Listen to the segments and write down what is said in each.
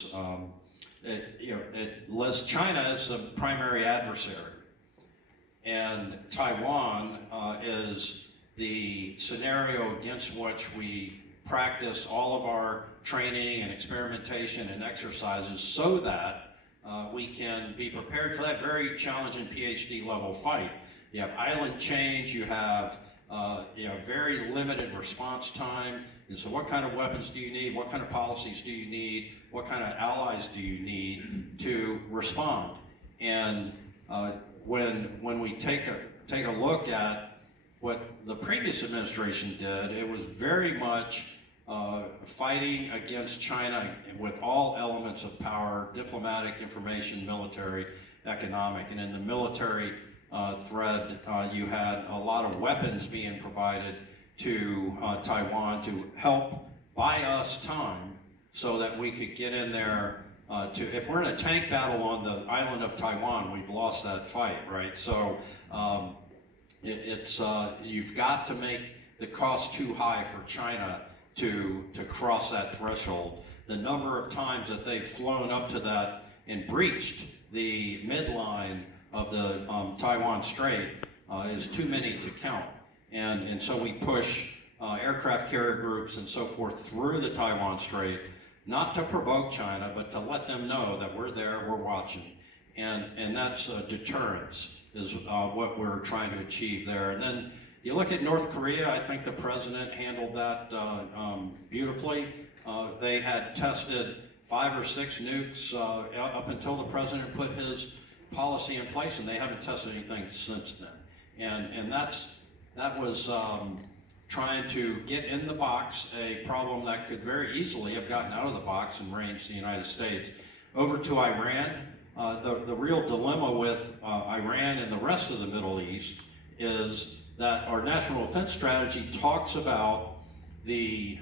It lists China as the primary adversary, and Taiwan is the scenario against which we practice all of our training and experimentation and exercises so that we can be prepared for that very challenging PhD level fight. You have island change, you have very limited response time, and so what kind of weapons do you need, what kind of policies do you need, what kind of allies do you need to respond? And when we take a look at what the previous administration did, it was very much fighting against China with all elements of power: diplomatic, information, military, economic. And in the military thread, you had a lot of weapons being provided to Taiwan to help buy us time so that we could get in there if we're in a tank battle on the island of Taiwan, we've lost that fight, right? So you've got to make the cost too high for China to cross that threshold. The number of times that they've flown up to that and breached the midline of the Taiwan Strait is too many to count. And so we push aircraft carrier groups and so forth through the Taiwan Strait, not to provoke China, but to let them know that we're there, we're watching. And that's deterrence is what we're trying to achieve there. And then you look at North Korea, I think the president handled that beautifully. They had tested 5 or 6 nukes up until the president put his policy in place, and they haven't tested anything since then. And that was trying to get in the box a problem that could very easily have gotten out of the box and ranged the United States. Over to Iran, the real dilemma with Iran and the rest of the Middle East is that our national defense strategy talks about the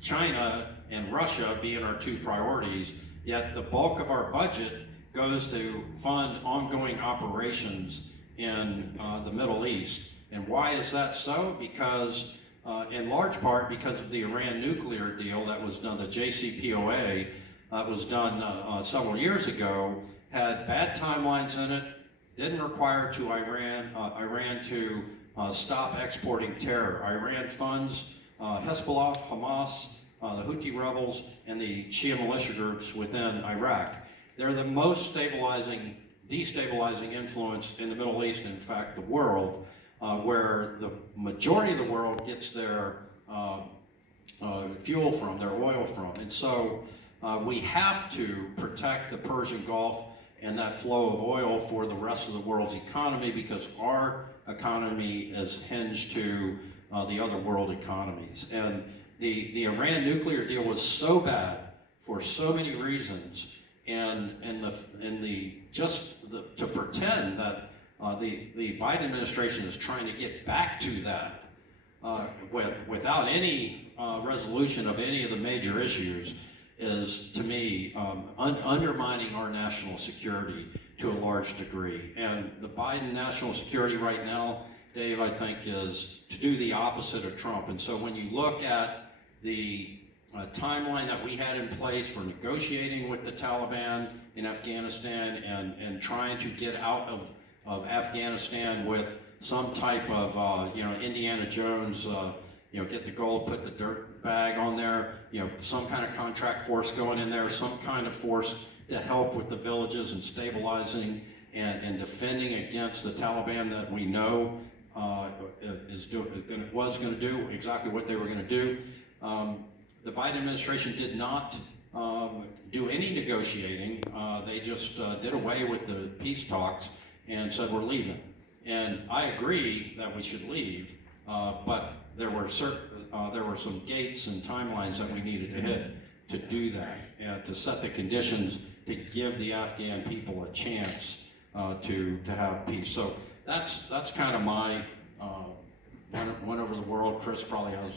China and Russia being our 2 priorities, yet the bulk of our budget goes to fund ongoing operations in the Middle East. And why is that so? Because, in large part, because of the Iran nuclear deal that was done, the JCPOA, was done several years ago, had bad timelines in it, didn't require Iran to stop exporting terror. Iran funds Hezbollah, Hamas, the Houthi rebels, and the Shia militia groups within Iraq. They're the most destabilizing influence in the Middle East, in fact, the world, where the majority of the world gets their fuel from, their oil from. And so we have to protect the Persian Gulf and that flow of oil for the rest of the world's economy, because our economy is hinged to the other world economies. And the Iran nuclear deal was so bad for so many reasons, to pretend that the Biden administration is trying to get back to that without any resolution of any of the major issues is, to me, undermining our national security to a large degree. And the Biden national security right now, Dave, I think, is to do the opposite of Trump. And so when you look at the timeline that we had in place for negotiating with the Taliban in Afghanistan and trying to get out of Afghanistan with some type of, Indiana Jones, get the gold, put the dirt bag on there, some kind of contract force going in there, some kind of force to help with the villages and stabilizing and defending against the Taliban that we know was going to do exactly what they were going to do. The Biden administration did not do any negotiating. They just did away with the peace talks and said, we're leaving. And I agree that we should leave, but there were some gates and timelines that we needed to hit to do that, and to set the conditions to give the Afghan people a chance to have peace. So that's kind of my went over the world. Chris probably has